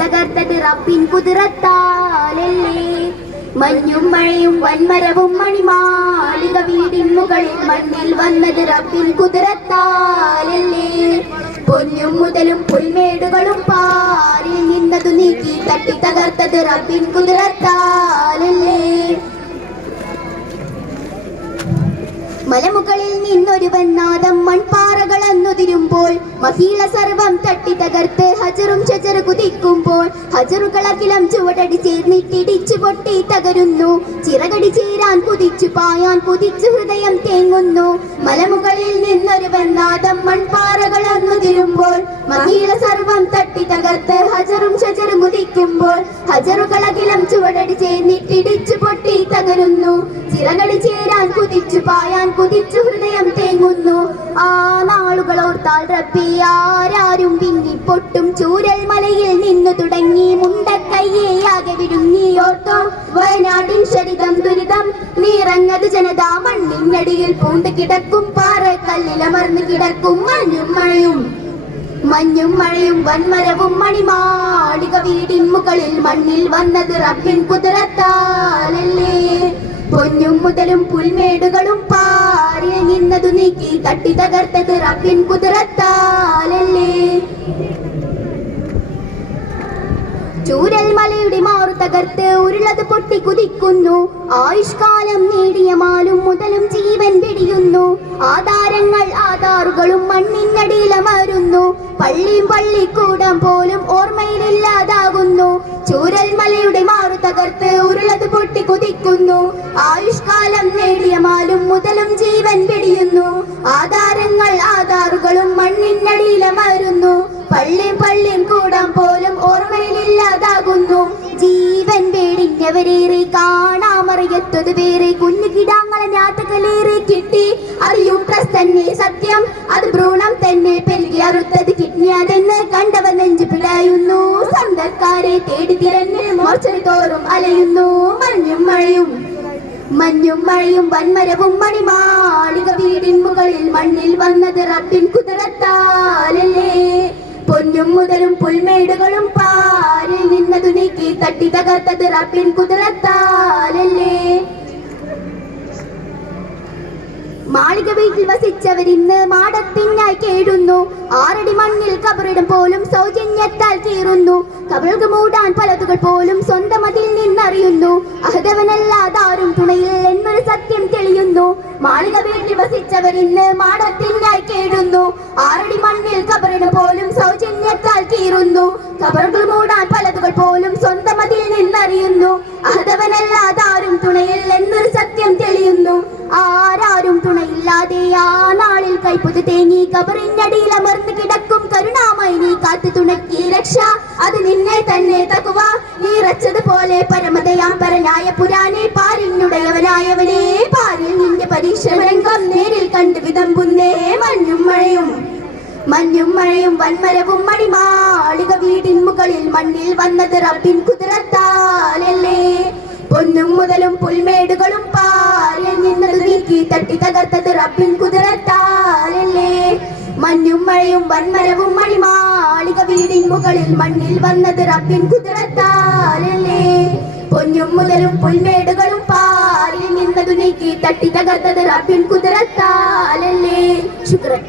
തകർത്തത് റബ്ബിൻ കുതിരത്താലല്ലേ? മഞ്ഞും മഴയും വൻമരവും മണിമാളിക വീടിൻ മുകളിൽ മണ്ണിൽ വന്നത് റബ്ബിൻ കുതിരത്താലല്ലേ? പൊന്നും മുതലും പുൽമേടുകളും പാലിൽ നിന്നതു നീക്കി തട്ടി തകർത്തത് റബ്ബിൻ കുതിരത്താലല്ലേ? മലമുകളിൽ നിന്നൊരുവൻ നാദം മൺപാറകൾ അന്നുതിരുമ്പോൾ മഹീള സർവം തട്ടി തകർത്ത് ഹജറും ഷജറ് കുതിക്കുമ്പോൾ ഹജറുകൾ അഖിലം ചുവടടി ചേർന്നിട്ടിടിച്ചു പൊട്ടി തകരുന്നു. ചിറകടി ചേരാൻ കുതിച്ചു പായാൻ കുതിച്ചു ഹൃദയം തേങ്ങുന്നു. മലമുകളിൽ നിന്നൊരുവൻ നാദം മൺപാറകൾ അന്നുതിരുമ്പോൾ മഹീള സർവം തട്ടി തകർത്ത് ഹജറും ഷജറും കുതിക്കുമ്പോൾ ഹജറുകൾ അഖിലം ചുവടടി ചേർന്നിട്ടിടിച്ചു പൊട്ടി തകരുന്നു. ചിറകടി ചേരാൻ കുതിച്ചു പായാൻ കുതിച്ചു ഹൃദയം തേങ്ങുന്നു. ആ നാളുകൾ ഓർത്താൽ റബ്ബി ആരാരും വിങ്ങി പൊട്ടും. ചൂരൽ മലയിൽ നിന്നു തുടങ്ങി മുണ്ടക്കയ്യെ ആകെ വിഴുങ്ങി ഓർത്തോ. വയനാടിൻ ശരിതം ദുരിതം നീറങ്ങത് ജനത മണ്ണിനടിയിൽ പൂണ്ട് കിടക്കും. പാറക്കല്ലിലമർന്ന് കിടക്കും മഞ്ഞും മഴയും. മഞ്ഞും മഴയും വൻമരവും മണിമാടിക വീടിൻ മുകളിൽ മണ്ണിൽ വന്നത് റബ്ബിൻ കുതിരത്താലല്ലേ. പൊന്നും മുതലും പുൽമേടുകളും പാറിൽ നിന്നതു നീക്കി തട്ടി തകർത്തത് റബ്ബിൻ കുതിരത്താലല്ലേ. ചൂരൽ മലയുടെ മാറു തകർത്ത് ഉരുളത് പൊട്ടി കുതിക്കുന്നു. ആയുഷ്കാലം നേടിയ മാലും മുതലും ജീവൻ വെടിയുന്നു. ആധാരങ്ങൾ ആധാറുകളും മണ്ണിനടിയിലമരുന്നു പള്ളിയും പള്ളിക്കൂടം പോലും ഓർമ്മയിലില്ലാതാകുന്നു. ചൂരൽ മലയുടെ തകർത്ത് ഉരുളത് പൊട്ടി കുതിക്കുന്നു. ആയുഷ്കാലം നേടിയ മാലും മുതലും ജീവൻ പിടിയുന്നു. ആധാരങ്ങൾ ആധാറുകളും മണ്ണിനടിയിലമരുന്നു പള്ളിയും പള്ളിയും കൂടാൻ പോലും ഓർമ്മയിലില്ലാതാകുന്നു. ജീവൻ വേടിഞ്ഞവരേറെ കാണാമറിയത്തത് വേറെ. കുഞ്ഞു കിടാങ്ങളെ ഞാത്തകളേറെ കിട്ടി. അത് യൂട്രസ് സത്യം. അത് ഭ്രൂണം തന്നെ പെരുകി അറുത്തത് കിഡ്നി അതെന്ന് നെഞ്ചു പിടയുന്നു സ്വന്തക്കാരെ തേടി തിരഞ്ഞ് മോർച്ചറി തോറും അലയുന്നു. മഞ്ഞും മഴയും മഞ്ഞും മഴയും വൻമരവും മണിമാളിക വീടിൻ മുകളിൽ മണ്ണിൽ വന്നത് റബ്ബിൻ കുതിരത്താലല്ലേ. പൊന്നും മുതലും പുൽമേടുകളും പാലിൽ നിന്നതു നീക്കി തട്ടി തകർത്തത് റബ്ബിൻ കുതിരത്താലല്ലേ. മാളിക വീട്ടിൽ വസിച്ചവരിന്ന് മാടത്തിനായി കേടുന്നു ആറടി മണ്ണിൽ കബറിടം പോലും സൗജന്യത്താൽ കീറുന്നു. കബറുകൾ മൂടാൻ പലതുകൾ പോലും സ്വന്തം അതിൽ നിന്നറിയുന്നു. അഹദവനല്ലാതാരും തുണയിൽ എന്നൊരു സത്യം തെളിയുന്നു. മാളിക വീട്ടിൽ വസിച്ചവർ ഇന്ന് മാടത്തിനായി കേടുന്നു. ആറടി മണ്ണിൽ കബറിന് പോലും സൗജന്യത്താൽ കീറുന്നു. കബറുകൾ മൂടാൻ പലതുകൾ പോലും സ്വന്തം അതിൽ നിന്നറിയുന്നു. അഹദവനല്ലാതാരും തുണയിൽ എന്നൊരു സത്യം തെളിയുന്നു. ആരാരും തുണയില്ലാതെ ആ നാളിൽ കൈപ്പുതി തേങ്ങി കബറിനടിയിൽ അമർന്ന് പരനായ പുരാനെ പാരിനുടയവനായവനെ പാരിൽ നിന്റെ പരീക്ഷണരംഗം നേരിൽ കണ്ട് വിതമ്പുന്നേ മഞ്ഞും മഴയും. മഞ്ഞും മഴയും വൻമരവും മണിമാളിക വീടിൻ മുകളിൽ മണ്ണിൽ വന്നത് റബ്ബിൻ കുതിരത്താലല്ലേ. പൊന്നും മുതലും പുൽമേടുകളും പാലിൽ നിന്നത് നീക്കി തട്ടി തകർത്തത് റബ്ബിൻ കുതിരത്താലല്ലേ. മഞ്ഞും മഴയും വൻമരവും മണിമാളിക വീടിൻ മുകളിൽ മണ്ണിൽ വന്നത് റബ്ബിൻ കുതിരത്താലല്ലേ പൊന്നും മുതലും പുൽമേടുകളും പാലിൽ നിന്നതു നീക്കി തട്ടി തകർത്തത് റബ്ബിൻ കുതിരത്താലല്ലേ? ശുക്രൻ.